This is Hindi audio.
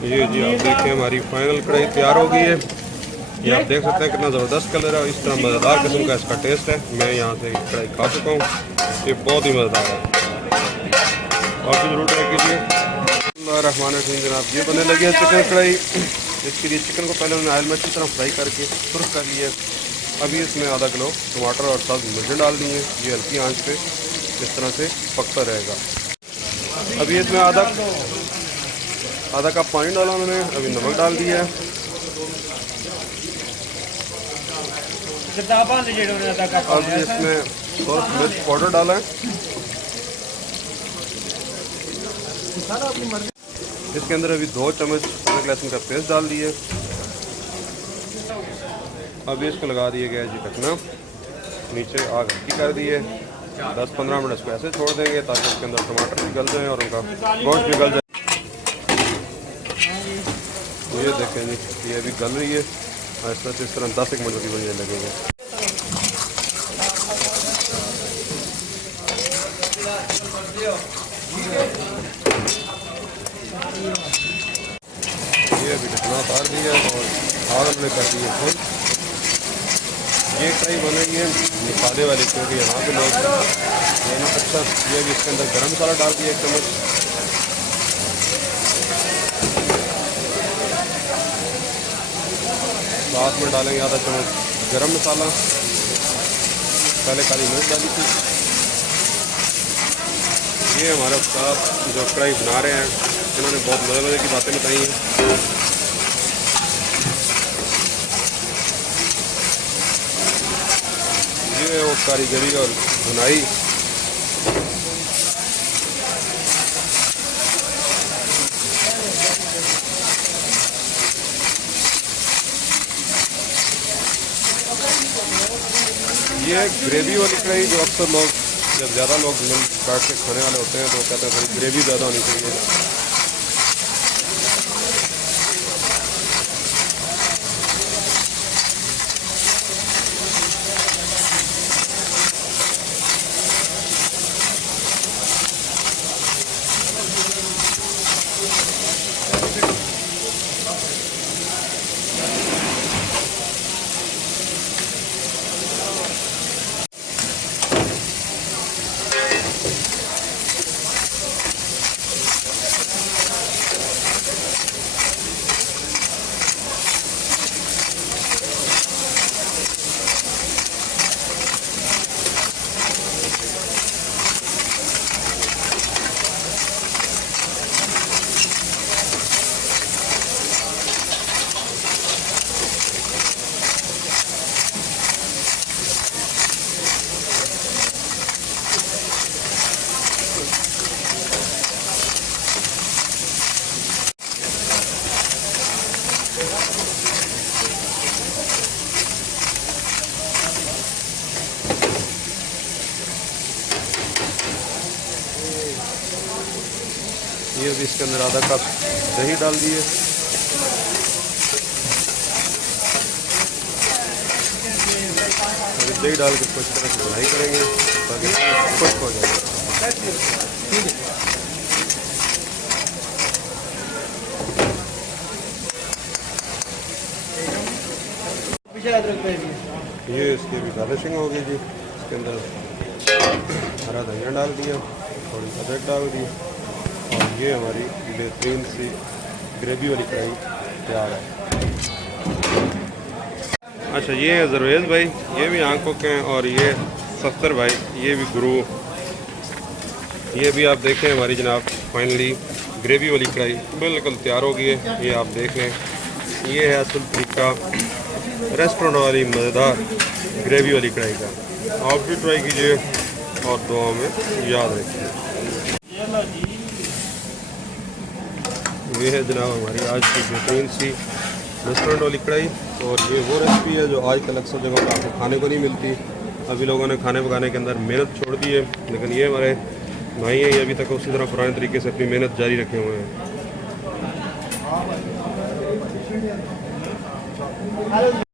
ये जी आप देखिए हमारी फाइनल कढ़ाई तैयार हो गई है। ये आप देख सकते हैं कितना ज़बरदस्त कलर है। इस तरह मज़ेदार किस्म का इसका टेस्ट है। मैं यहाँ से कढ़ाई खा चुका हूँ, ये बहुत ही मज़ेदार है। आप भी ज़रूर ट्राई कीजिए। बिस्मिल्लाहिर्रहमानिर्रहीम जनाब, ये बनने लगी है चिकन कढ़ाई। इसके लिए चिकन को पहले उन्होंने ऑयल में अच्छी तरह फ्राई करके सुर्ख कर लिया। अभी इसमें आधा किलो टमाटर और सब्ज़ मिर्च डाल दिए। ये हल्की आंच पे इस तरह से पकता रहेगा। अभी इसमें आधा कप पानी डाला उन्होंने। अभी नमक डाल दिया है। अब इसमें सॉस मिर्च पाउडर डाला है। इसके अंदर अभी 2 चम्मच अदरक लहसुन का पेस्ट डाल दिए। अभी इसको लगा दिया गया जी ढकना। नीचे आग हल्की कर दी है। 10-15 मिनट इसको ऐसे छोड़ देंगे ताकि इसके अंदर टमाटर भी गल जाए और उनका गोश्त भी गल जाए। ये देखें जी, ये अभी गल रही है। ऐसा इस तरह 10 मिनट की बनने लगेगा। ये अभी ढकना उतार दिया और आग हमने कर दी है फुल। ये कढ़ाई बनेगी है मसाले वाली, क्योंकि यहाँ पे लोग अच्छा। ये भी इसके अंदर गरम मसाला डाल दिया 1 चम्मच। साथ में डालेंगे आधा चम्मच गरम मसाला। पहले काली मिर्च डाली थी। ये हमारे उस्ताद जो कढ़ाई बना रहे हैं, इन्होंने बहुत मज़े मज़े की बातें बताई हैं। ये वो कारीगरी और बुनाई। ये ग्रेवी वाली कढ़ाई जो अक्सर लोग, जब ज़्यादा लोग मिल काट के खाने वाले होते हैं तो कहते हैं थोड़ी ग्रेवी ज़्यादा होनी चाहिए। ये भी इसके अंदर आधा कप दही डाल दिए। अभी दही डाल के कुछ तरह से बुनाई करेंगे ताकि खुश्क हो जाए। ये इसकी भी गार्निशिंग हो गई जी। इसके अंदर हरा धनिया डाल दिया, थोड़ी अदरक डाल दी और ये हमारी बेहतरीन सी ग्रेवी वाली कढ़ाई तैयार है। अच्छा, ये है जरवेज़ भाई, ये भी आंखों के हैं, और ये सफ्तर भाई, ये भी गुरु। ये भी आप देखें हमारी जनाब फाइनली ग्रेवी वाली कढ़ाई बिल्कुल तैयार हो गई है। ये आप देख लें, ये है असल तरीका रेस्टोरेंट वाली मज़ेदार ग्रेवी वाली कढ़ाई का। आप भी ट्राई कीजिए और दुआ में याद रखिए। ये है जनाब हमारी आज की बेहतरीन सी रेस्टोरेंट वाली कढ़ाई। और ये वो रेसिपी है जो आजकल अक्सर जगह पर आपको खाने को नहीं मिलती। अभी लोगों ने खाने पकाने के अंदर मेहनत छोड़ दी है, लेकिन ये हमारे भाई हैं, ये अभी तक उसी तरह पुराने तरीके से अपनी मेहनत जारी रखे हुए हैं।